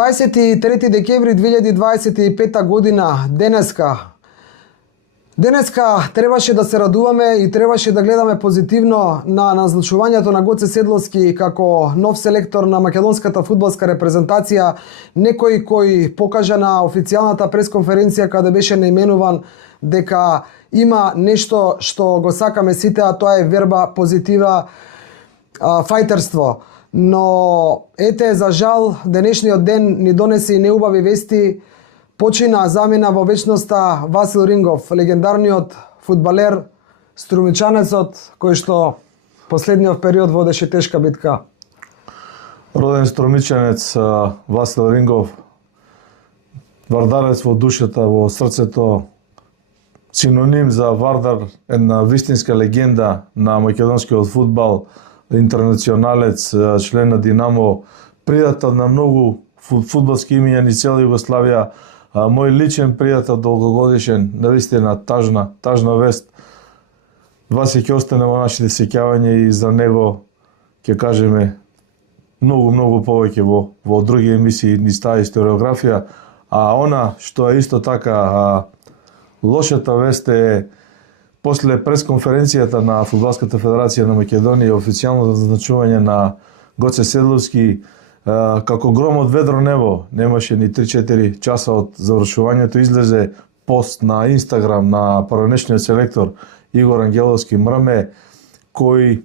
23 декември 2025 година, Денеска требаше да се радуваме и требаше да гледаме позитивно на назначувањето на Гоце Седловски како нов селектор на македонската фудбалска репрезентација, некој кој покажа на официјалната пресконференција каде беше наименуван дека има нешто што го сакаме сите, а тоа е верба, позитива, фајтерство. Но ете, за жал, денешниот ден ни донесе и неубави вести. Почина, замина во вечноста Васил Рингов, легендарниот фудбалер, струмичанецот, кој што последниот период водеше тешка битка. Роден струмичанец Васил Рингов, вардарец во душата, во срцето, синоним за Вардар, една вистинска легенда на македонскиот фудбал, интернационалец, член на Динамо, пријател на многу фудбалски имиња низ цела Југославија, мој личен пријател долгогодишен, навистина тажна вест. Васи ќе остане во нашите сеќавања и за него ќе кажеме многу повеќе во други емисии низ таа историографија, а она што е исто така лошата вест е после пресконференцијата на Фудбалската федерација на Македонија, официјалното назначување на Гоце Седловски, како гром од ведро небо, немаше ни 3-4 часа од завршувањето, излезе пост на Инстаграм на поранешниот селектор Игор Ангеловски Мрме, кој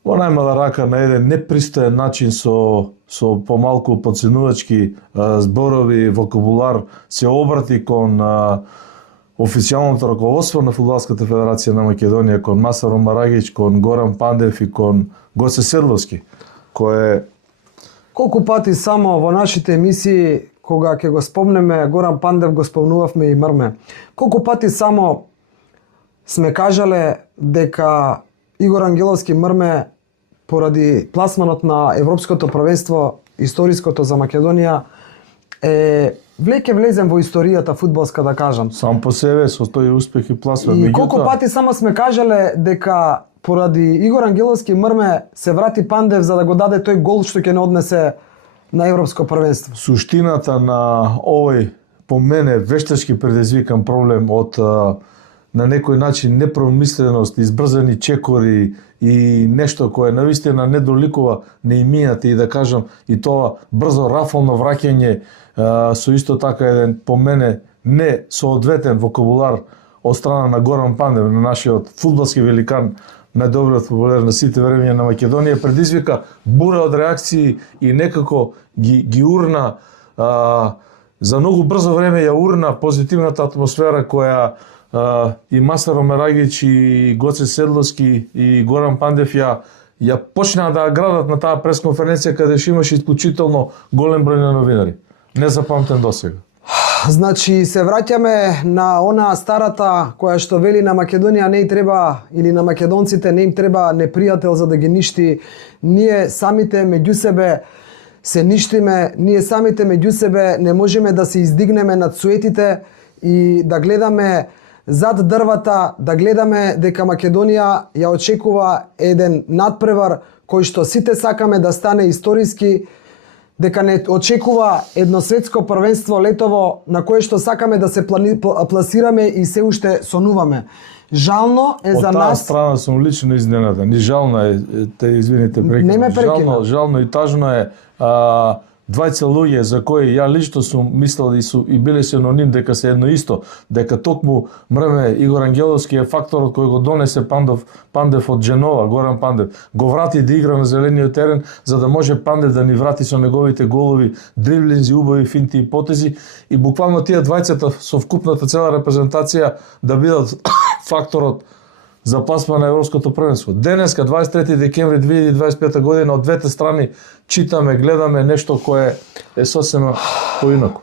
во најмала рака на еден непристоен начин со помалку подценувачки зборови, вокабулар се обрати кон официјалното раководство на Фудбалската федерација на Македонија, кон Масаро Марагич, кон Горан Пандев и кон Гоце Седловски, кој е колку пати само во нашите емисии, кога ќе го спомнеме Горан Пандев, го спомнувавме и Мрме. Колку пати само сме кажале дека Игор Ангеловски Мрме, поради пласманот на Европското првенство, историското за Македонија, е веќе влезен во историјата фудбалска, да кажам. Сам по себе, со тој успех и пласман. И колку пати само сме кажале дека поради Игор Ангеловски Мрме се врати Пандев за да го даде тој гол што ќе не однесе на Европско првенство. Суштината на овој, по мене, вештачки предизвикан проблем од на некој начин непромисленост, избрзани чекори и нешто кое навистина не доликува на имијата и да кажам и тоа брзо рафално враќање со исто така еден, по мене, не соодветен вокабулар од страна на Горан Пандев, на нашиот фудбалски великан, најдобриот фудбалер на сите времења на Македонија, предизвика бура од реакции и некако ги урна, за многу брзо време ја урна позитивната атмосфера која и Масаро Мерагич и Гоце Седловски и Горан Пандев ја почнаа да градат на таа пресконференција каде што имаше исклучително голем број на новинари. Незапамтен досега. Значи се враќаме на она старата која што вели на Македонија не треба, или на македонците не им треба непријател за да ги ништи. Ние самите меѓу себе се ништиме, ние самите меѓу себе не можеме да се издигнеме над суетите и да гледаме зад дрвата, да гледаме дека Македонија ја очекува еден надпревар кој што сите сакаме да стане историски, дека не очекува едно светско првенство летово на кое што сакаме да се пласираме и се уште сонуваме. Жално е за нас. Од таа страна сум лично изненадан. И жално е, те извините прекинав. Жално и тажно е двајца луѓе за кои ја лично сум мислел и биле синоним дека се едно исто, дека токму Мрме Игор Ангеловски е факторот кој го донесе Пандев од Дженова, Горан Пандев, го врати да игра на зелениот терен за да може Пандев да ни врати со неговите голови, дриблинзи, убави финти и потези и буквално тие двајцата со вкупната цела репрезентација да бидат факторот за пласман на Европското првенство. Денеска, 23 декември 2025 година, од двете страни читаме, гледаме нешто кое е сосема поинаку.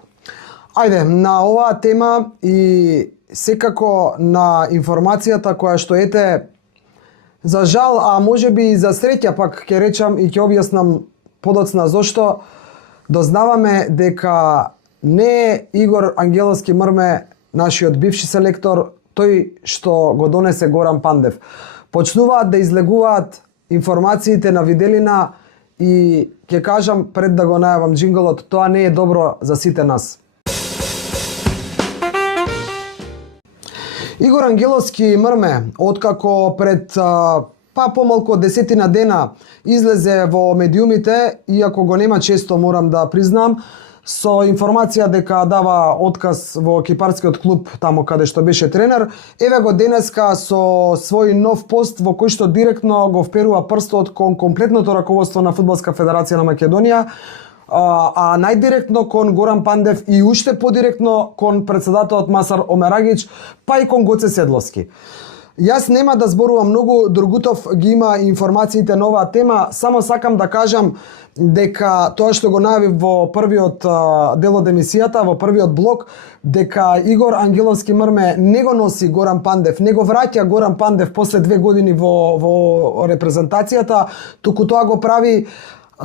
Ајде, на оваа тема и секако на информацијата која што ете, за жал, а може би и за среќа, пак ќе речам и ќе објаснам подоцна зошто, дознаваме дека не е Игор Ангеловски Мрме нашиот бивши селектор, тој што го донесе Горан Пандев. Почнуваат да излегуваат информациите на виделина и ќе кажам пред да го најавам джинголот, тоа не е добро за сите нас. Игор Ангеловски мрме, откако пред помалку од 10 дена излезе во медиумите, иако го нема често, морам да признам, со информација дека дава отказ во кипарскиот клуб таму каде што беше тренер, еве го денеска со свој нов пост во кој што директно го вперува прстот кон комплетното раководство на Фудбалска федерација на Македонија, а најдиректно кон Горан Пандев и уште подиректно кон председателот Масар Омерагич, па и кон Гоце Седловски. Јас нема да зборувам многу, Другутов ги има информациите на оваа тема, само сакам да кажам дека тоа што го најави во првиот дел од емисијата, во првиот блок, дека Игор Ангеловски мрме не го носи Горан Пандев, не го враќа Горан Пандев после 2 години во репрезентацијата, туку тоа го прави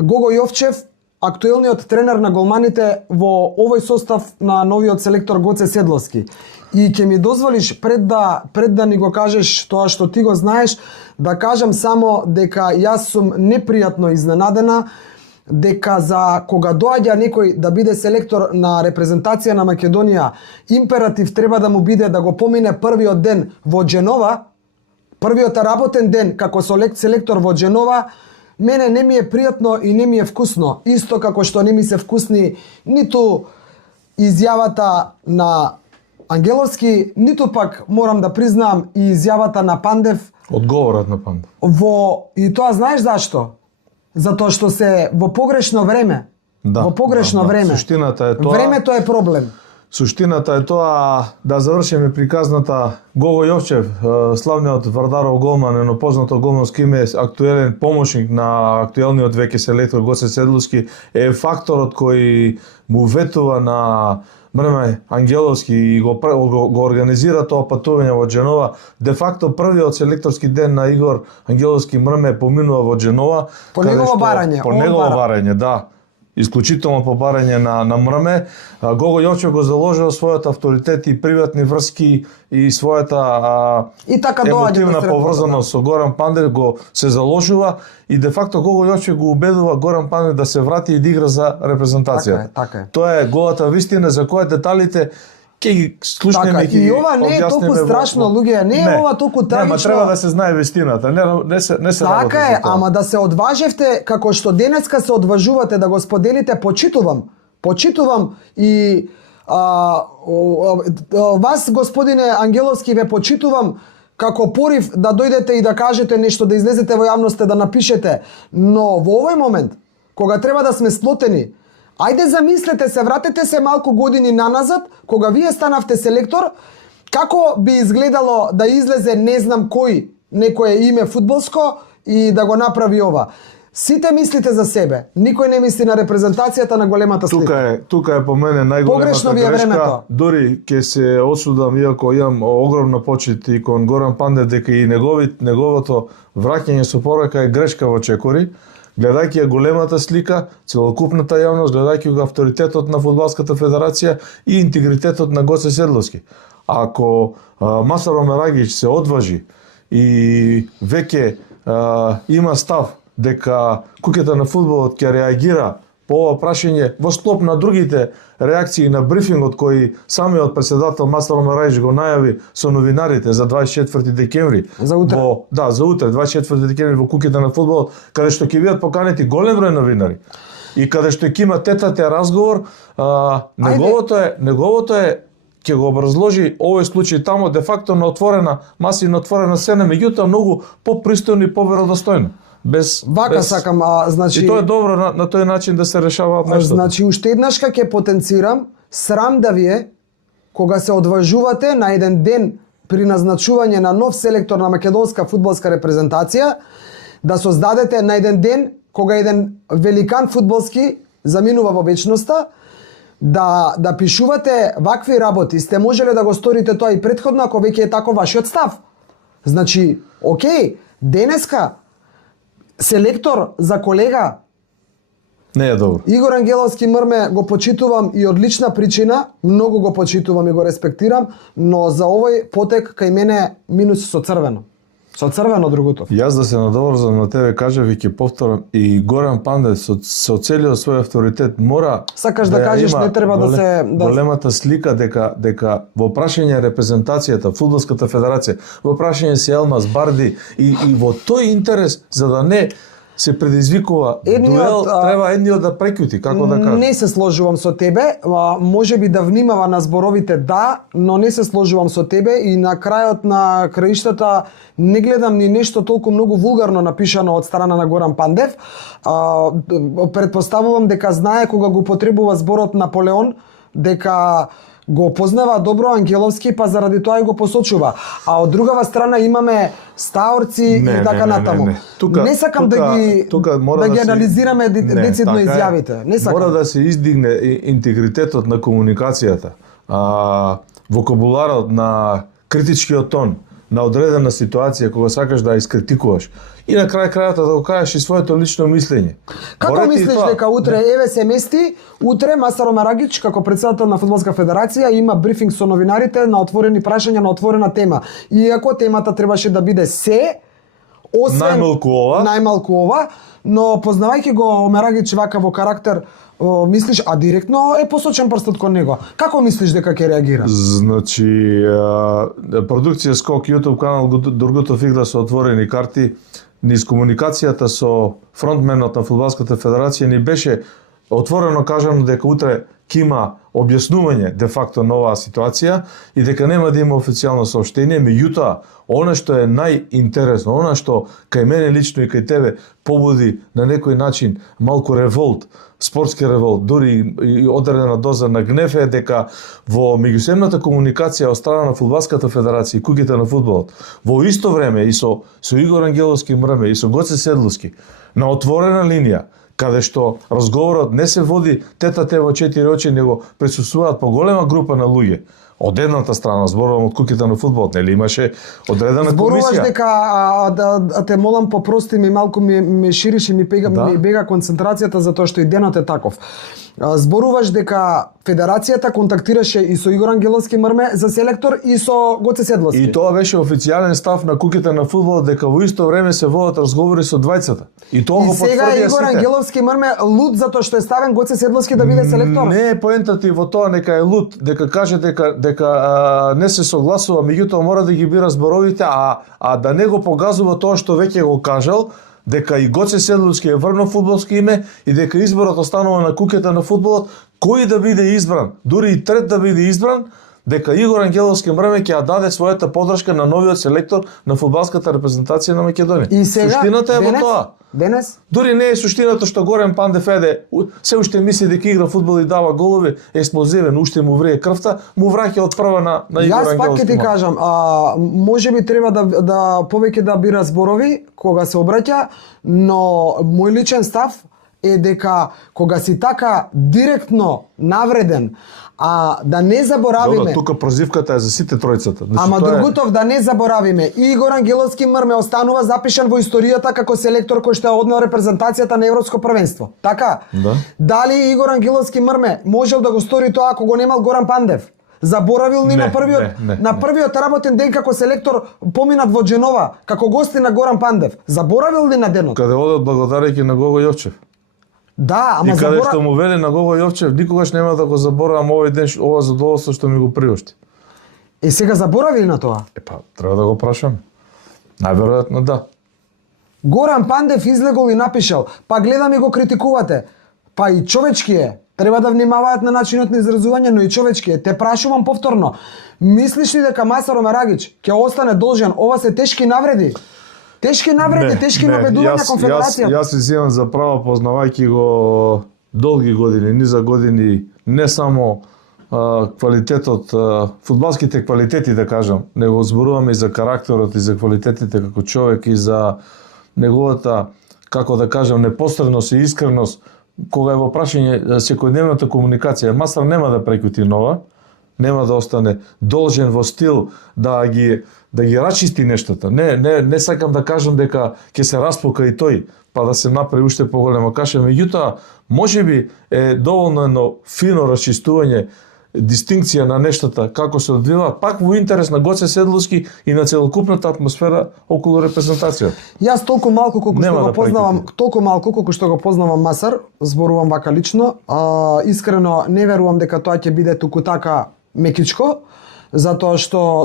Гого Јовчев, актуелниот тренер на голманите во овој состав на новиот селектор Гоце Седловски. И ќе ми дозволиш пред да ни го кажеш тоа што ти го знаеш, да кажам само дека јас сум непријатно изненадена дека за кога доаѓа некој да биде селектор на репрезентација на Македонија, императив треба да му биде да го помине првиот ден во Дженова, првиот работен ден како селектор во Дженова. Мене не ми е пријатно и не ми е вкусно, исто како што не ми се вкусни ниту изјавата на Ангеловски, ниту пак морам да признам и изјавата на Пандев. Одговорот на Пандев. И тоа знаеш зашто? Затоа што се во погрешно време. Да, во погрешно време. Суштината е тоа. Времето е проблем. Суштината е тоа, да завршиме приказната. Гого Јовчев, славниот Вардаров голман, едно познато голманско име, актуелен помошник на актуелниот веќе селектор Гоце Седловски, е факторот кој му ветува на Мрме Ангеловски и го организира тоа патување во Дженова. Де факто првиот селекторски ден на Игор Ангеловски мрме поминува во Дженова. По негово барање. По негово барање, да. Исклучително по барање на мрме. Гого Јовчев го заложил својот авторитет и приватни врски и својата и така емотивна поврзаност со Горан Пандев го се заложува и де факто Гого Јовчев го убедува Горан Пандев да се врати и да игра за репрезентацијата. Така е. Тоа е голата вистина за која деталите ќе ги слушнеме и ова не е толку страшно, луѓе, не е ова толку трагично. Треба да се знае вистината, не се така е, ама да се одважевте како што денеска се одважувате да го споделите, почитувам и вас, господине Ангеловски, ве почитувам како порив да дојдете и да кажете нешто, да излезете во јавноста, да напишете, но во овој момент кога треба да сме сплотени, ајде замислете се, вратете се малку години наназад, кога вие станавте селектор, како би изгледало да излезе не знам кој некое име фудбалско и да го направи ова. Сите мислите за себе, никој не мисли на репрезентацијата, на големата слика. Тука е по мене најголемата грешка. Дури ќе се осудам, иако имам огромна почит и кон Горан Пандев, дека и неговото враќање со порака е грешка во чекори. Гледајќи ја големата слика, целокупната јавност, гледајќи го авторитетот на Фудбалската федерација и интегритетот на Гоце Седловски. Ако Масар Омерагич се одважи и веќе има став дека куќата на фудбалот ќе реагира по ова прашање во склоп на другите реакции на брифингот кој самиот председател Масар Омерагич го најави со новинарите за 24 декември. За утре. За утре, 24 декември во куќата на фудбалот, каде што ќе бидат поканети голем број новинари. И каде што ќе има тетате разговор, неговото е ќе го образложи овој случај тамо де факто на отворена маса и на отворена сцена, меѓутоа многу попристојно и поверодостојно. Сакам, значи... И тоа е добро на тој начин да се решаваат нешто. Значи, уште еднашка ќе потенцирам, срам да ви е, кога се одважувате на еден ден при назначување на нов селектор на македонска фудбалска репрезентација, да создадете на еден ден, кога еден великан фудбалски заминува во вечноста, да пишувате вакви работи. Сте можеле да го сторите тоа и претходно, ако веќе е тако вашиот став. Значи, окей, денеска селектор за колега не е добро. Игор Ангеловски мрме го почитувам и од лична причина, многу го почитувам и го респектирам, но за овој потек кај мене минус со црвено. Со црвено другото. Јас да се надоврзам на тебе кажав и ќе повторам, и Горан Пандев со целиот свој авторитет мора Сакаш да кажеш има не треба да се големата слика дека во прашање репрезентацијата, фудбалската федерација, во прашање се Елмаз Барди и во тој интерес за да не се предизвикува дуел, треба едниот да прекјути, како да кажам. Не се сложувам со тебе, може би да внимава на зборовите да, но не се сложувам со тебе и на крајот на краиштата не гледам ни нешто толку многу вулгарно напишано од страна на Горан Пандев. Предпоставувам дека знае кога го потребува зборот Наполеон, дека го познава добро Ангеловски, па заради тоа и го посочува. А од другава страна имаме стаорци и така натаму. Не сакам да ги анализираме децидно изјавите. Не сакам. Мора да се издигне интегритетот на комуникацијата, вокабуларот на критичкиот тон, на одредена ситуација кога сакаш да ја искритикуваш. И на крај крајата да го кажеш и своето лично мислење. Како мислиш дека утре еве се мести, утре Масаро Марагич како председател на Фудбалска федерација има брифинг со новинарите на отворени прашања на отворена тема. Иако темата требаше да биде се, освен најмалку ова, но познавајќи го Марагич вака во карактер, мислиш, а директно е посочен прстот кон него. Како мислиш дека ќе реагира? Значи, продукција Скок YouTube канал Дургутов игра со отворени карти, низ комуникацијата со фронтменот на Фудбалската федерација ни беше отворено кажано дека утре ќе има објаснување де факто на оваа ситуација и дека нема да има официјално соопштение, меѓутоа она што е најинтересно, она што кај мене лично и кај тебе побуди на некој начин малку револт, спортски револт, дури и одредена доза на гнев е дека во меѓусебната комуникација од страна на Фудбалската федерација и куќите на фудбалот, во исто време и со Игор Ангеловски Мрме и со Гоце Седловски на отворена линија, каде што разговорот не се води тета-те во 4 очи, него присуствуваат поголема група на луѓе. Од едната страна, зборувам од куќите на фудбалот, нели имаше одредена комисија. Зборуваш дека, те молам попрости ми, малку ме шириш и ми бега концентрацијата затоа што и денот е таков. Зборуваш дека федерацијата контактираше и со Игор Ангеловски Мрме за селектор и со Гоце Седловски. И тоа беше официјален став на куќите на фудбалот дека во исто време се водат разговори со двајцата. И тоа го потврдија сите. И сега Игор Ангеловски Мрме луд затоа што е ставен Гоце Седловски да биде селектор. Не е поентата и во тоа дека е луд, дека каже дека не се согласува, меѓутоа мора да ги бира зборовите, а да не го погазува тоа што веќе го кажал, дека и Гоце Седловски е врно фудбалски име и дека изборот останува на куќата на фудбалот, кој да биде избран, дури и трет да биде избран, дека Игор Ангеловски Мрме ќе ја даде својата поддршка на новиот селектор на фудбалската репрезентација на Македонија. И сега, суштината е во тоа. Денес? Дури не е суштината што Горан Пандев се уште мисли дека игра фудбал и дава голови, експлозивен, уште му врие крвта, му враќа од прва на Игор Ангеловски. Јас пак ќе ти кажам, можеби треба да повеќе да бира зборови кога се обраќа, но мој личен став е дека кога си така директно навреден, да не заборавиме. Добро, тука прозивката е за сите тројцата. Ама Другутов да не заборавиме. Игор Ангеловски Мрме останува запишан во историјата како селектор кој што е однел репрезентацијата на Европско првенство. Така? Да. Дали Игор Ангеловски Мрме можел да го стори тоа ако го немал Горан Пандев? Заборавил ни на првиот работен ден како селектор поминат во Дженова, како гости на Горан Пандев. Заборавил ли на денот? Каде одат благодарејќи на Гого Јовчев. Да, ама и каде што му вели на Гого Јовчев, никогаш нема да го заборавам овој ден, ова задоволство што ми го приушти. И сега заборавили на тоа? Треба да го прашам. Најверојатно да. Горан Пандев излегол и напишал, па гледам и го критикувате. Па и човечки е. Треба да внимаваат на начинот на изразување, но и човечки е. Те прашувам повторно. Мислиш ли дека Масаро Марагич ќе остане должен? Ова се тешки навреди. Тешки навреди, тешки навредувања конфедерацијата. Јас си земам за право, познавајќи го долги години, низа години, не само квалитетот, фудбалските квалитети да кажам, него зборуваме и за карактерот и за квалитетите како човек и за неговата, како да кажам, непосредност и искреност кога е во прашање секојдневната комуникација. Масар нема да прекути нова, нема да остане должен во стил да ги рачисти нештата. Не сакам да кажам дека ќе се распука и тој, па да се направи уште поголема каша, меѓутоа можеби е доволно едно фино расчистување дистинкција на нештата како се одвива, пак во интерес на Гоце Седловски и на целокупната атмосфера околу репрезентацијата. Јас толку малку колку што Нема го да познавам, прекинете. толку малку колку што го познавам Масар, зборувам вака лично, искрено не верувам дека тоа ќе биде туку така мекичко, затоа што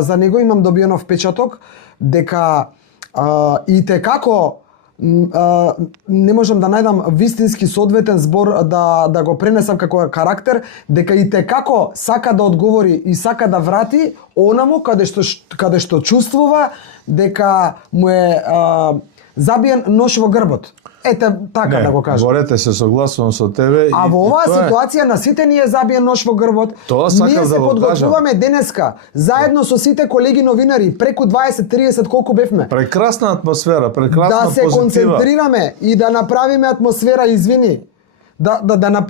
за него имам добиено впечаток дека и те како не можам да најдам вистински соодветен збор да го пренесам како карактер, дека и те како сака да одговори и сака да врати онаму каде што чувствува дека му е забиен нож во грбот. Ете така да го кажам. Борете се, согласувам со тебе. А во оваа ситуација на сите ни е забиен нож во грбот. Тоа сакам Ние да се го подготвуваме денеска заедно со сите колеги новинари, преку 20-30 колку бевме. Прекрасна атмосфера, прекрасна Да се позитива. концентрираме и да направиме атмосфера, извини.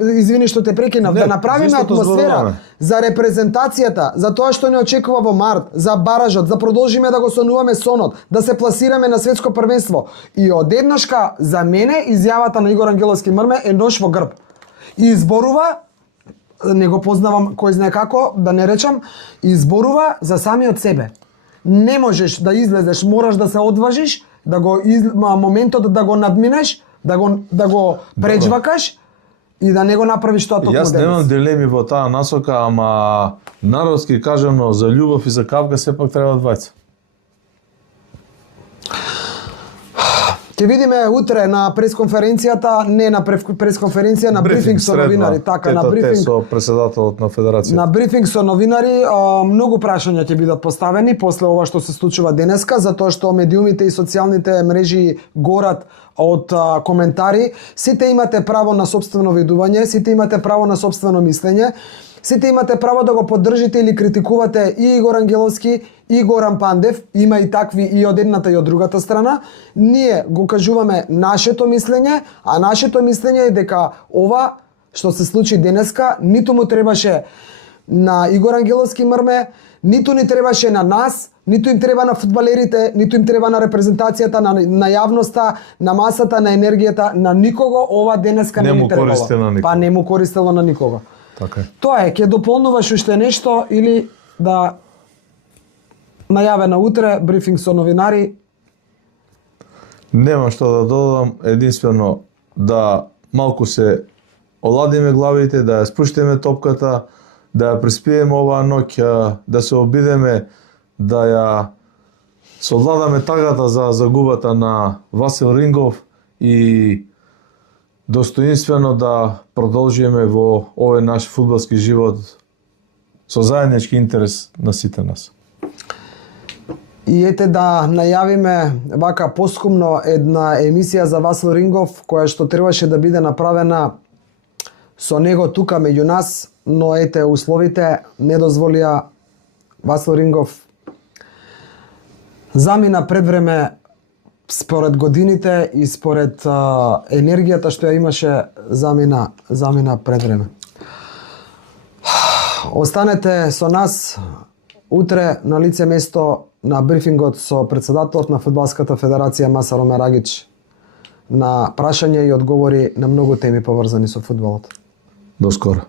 Извини што те прекинав, Не, да направиме зашто атмосфера зборуваме? за репрезентацијата, за тоа што не очекува во март, за баражот, да продолжиме да го сонуваме сонот, да се пласираме на светско првенство. И одеднашка за мене изјавата на Игор Ангеловски Мрме е нож во грб. И изборува, не го познавам кој знае како, да не речам, изборува за самиот себе. Не можеш да излезеш, мораш да се одважиш, да го моментот да го надминеш, да го преџвакаш и да не го направиш тоа токму Јас денес. немам дилеми во таа насока, ама народски кажано за љубов и за кавга сепак треба двајца. Ќе видиме утре на пресконференцијата, не на пресконференција, на брифинг со новинари, така на брифинг со претседателот на федерацијата. На брифинг со новинари, многу прашања ќе бидат поставени после ова што се случува денеска, затоа што медиумите и социјалните мрежи горат од коментари. Сите имате право на сопствено видување, сите имате право на сопствено мислење, сите имате право да го поддржите или критикувате и Игор Ангеловски, и Горан Пандев, има и такви и од едната и од другата страна. Ние го кажуваме нашето мислење, а нашето мислење е дека ова што се случи денеска ниту му требаше на Игор Ангеловски Мрме, ниту ни требаше на нас, ниту им треба на фудбалерите, ниту им треба на репрезентацијата, на јавноста, на масата, на енергијата, на никого ова денеска не ни требало. Па не му користело на никого. Така е. Тоа е, ќе дополнуваш уште нешто или да најавена утре брифинг со новинари? Нема што да додадам, единствено да малку се оладиме главите, да ја спуштиме топката, да ја преспиеме оваа ноќ, да се обидеме да ја совладаме тагата за загубата на Васил Рингов и достоинствено да продолжиме во овој наш фудбалски живот со заеднички интерес на сите нас. И ете да најавиме вака поскумно една емисија за Васил Рингов, која што требаше да биде направена со него тука меѓу нас, но ете условите не дозволија. Васил Рингов замина пред време според годините и според енергијата што ја имаше, замина пред време. Останете со нас утре на лице место на брифингот со претседателот на Фудбалската федерација Масар Омерагич на прашања и одговори на многу теми поврзани со фудбалот. До скоро.